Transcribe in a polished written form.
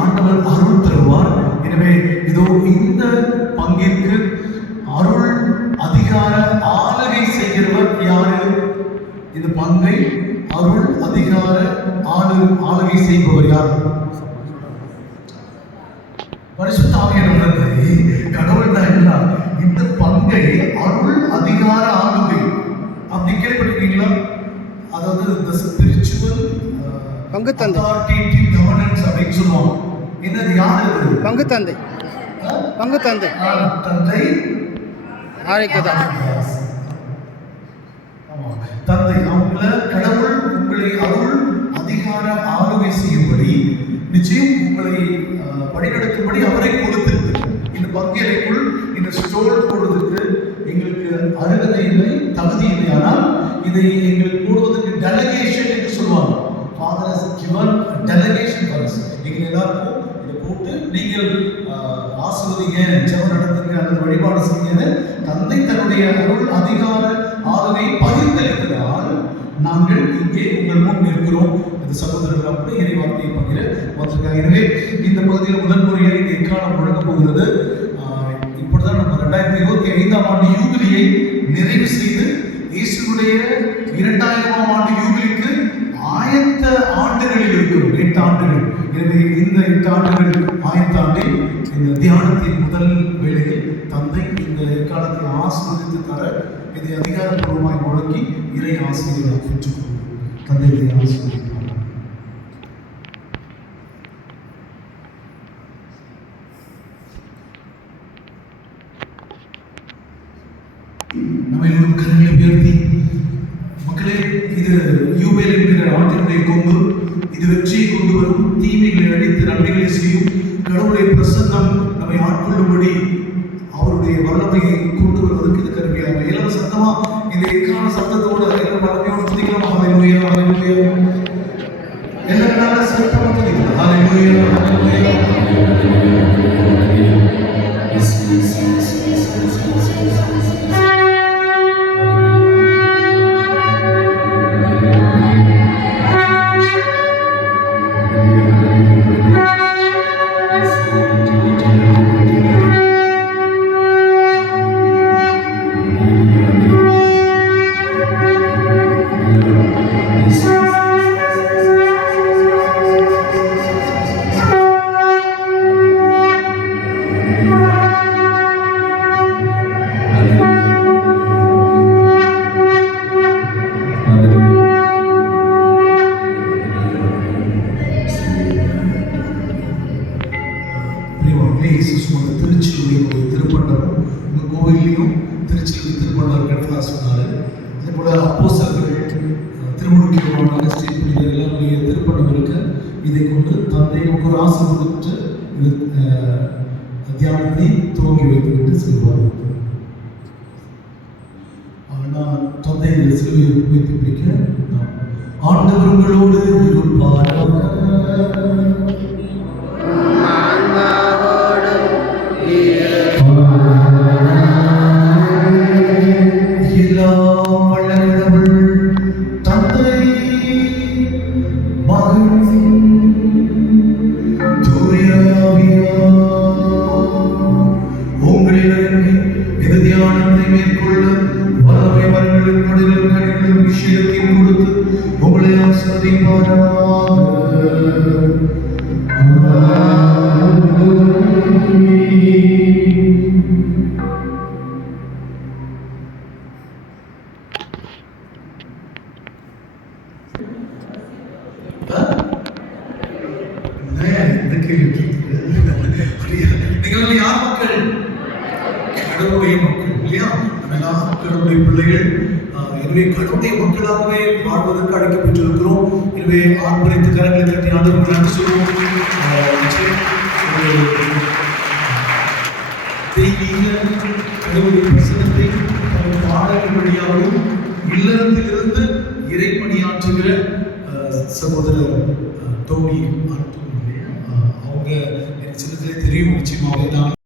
ஆண்டவர் அருள் தருவார். எனவே இதோ இந்த பங்கிற்கு அருள் அதிகார ஆளுகை செய்கிறவர் யாரு? இந்த பங்கை அருள் அதிகார ஆளுகை செய்பவர் யார்? பரிசுத்த ஆவியானவரை கடவுள் தான் என்றால் இந்த பங்கை அருள் அதிகார ஆளுகை அப்படி கேள்விப்பட்டிருக்கீங்களா? அதாவது the spiritual authoritative governance அப்படின்னு சொல்லுவாங்க. என்னது யார் அது? பங்கு தந்தை தந்தை தந்தை அவங்கள கடவுள் உங்களை அருள் அதிகார ஆளுகை செய்யும்படி நிச்சயம் உங்களை வழிநடத்தும்படி அவரை கொடுத்திருக்கு. இந்த பங்கியறைக்குள் இந்த ஸ்டோல் போடுவதற்கு எங்களுக்கு அருகதை இல்லை, தகுதி இல்லை. ஆனால் இதை எங்களுக்கு போடுவதற்கு டெலகேஷன் என்று சொல்லுவாங்க. Father has given a delegation for us. எங்கள் எல்லாருக்கும் இதை போட்டு நீங்கள் ஆசீர்வதிங்க, ஜெபம் நடத்துங்க அல்லது வழிபாடு செய்யுங்க. தந்தை தன்னுடைய அருள் அதிகார ஆளுகை பகிர்ந்தளித்ததால் நாங்கள் இங்கே உங்கள் முன் இருக்கிறோம். இந்த சகோதரர்கள் அப்படி இறைவார்த்தையை பகிர வந்திருக்காங்க. எனவே இந்த பகுதியில் முதல் முறையாக இந்த எக்காலம் முழங்க போகிறது. இப்படிதான் நம்ம 2025ஆம் ஆண்டு யூபிலியை நிறைவு செய்து இயேசுடைய 2000ஆம் ஆண்டு யூபிலிக்கு ஆயத்த ஆண்டுகளில் இருக்கிறோம். 8 ஆண்டுகள். எனவே இந்த 8 ஆண்டுகள் ஆயத்த ஆண்டில் இந்த தியானத்தின் முதல் வேளையில் தந்தை இந்த எக்காலத்தை ஆசீர்வதித்து தர இதை அதிகாரப்பூர்வமாய் முழங்கி இறை ஆசிரியரை பெற்றுக்கொள்வோம். தந்தை இதை ஆசீர்வதிப்பார். நம்ம எல்லோரும் கரங்களை உயர்த்தி, மக்களே, இது யூபேல் என்கிற ஆண்டினுடைய கொம்பு. இது வெற்றியை கொண்டு வரும், தீமைகளை அழித்து நன்மைகளை செய்யும். கடவுளுடைய பிரசன்னம் நம்மை ஆட்கொள்ளும்படி அவருடைய வல்லமையை கொண்டு வருவதற்கு இது கருவியாக. எல்லாரும் சத்தமா இந்த எக்கான சத்தத்தோடு எல்லாரும் வல்லமையோடு துதிக்கலாம். ஹல்லேலூயா, ஹல்லேலூயா. எல்லாரும் நல்ல சத்தமா துதிக்கலாம். ஹல்லேலூயா, ஹல்லேலூயா. திருச்சியுடைய திருப்பண்டகம் உங்கள் கோவிலையும் திருச்சியுடைய திருப்பண்டகம் சொன்னார். அதே போல அப்போஸ்தலர்கள் திருமுழுக்கியமான அகஸ்தியர் புனிதர் எல்லாருடைய திருப்பண்டம் இருக்க இதை கொண்டு தந்தை நமக்கு ஒரு ஆசை கொடுத்து தியானத்தை துவங்கி வைத்துவிட்டு செல்வார். ஆனால் தந்தை சிலுவையை உயர்த்தி பிடிக்க ஆண்டவர்களோடு இருப்பார். நீங்கள் யார் மக்கள்? கடவுளுடைய மக்கள் இல்லையா? கடவுளுடைய பிள்ளைகள். எனவே கடவுளுடைய மக்களாகவே வாழ்வதற்கு அழைக்கப்பட்டிருக்கிறோம். எனவே ஆர்ப்பரித்து கரங்களை தட்டி ஆண்டவருக்கு நன்றி சொல்லுவோம். தெய்வீக கடவுளுடைய பிரசனத்தை பாடல்கள் வழியாகவும் இல்லறத்திலிருந்து இறைப்பணியாற்றுகிற சகோதரர் டோனி அவங்க எனக்கு சின்னத்திலே தெரியும். நிச்சயமாக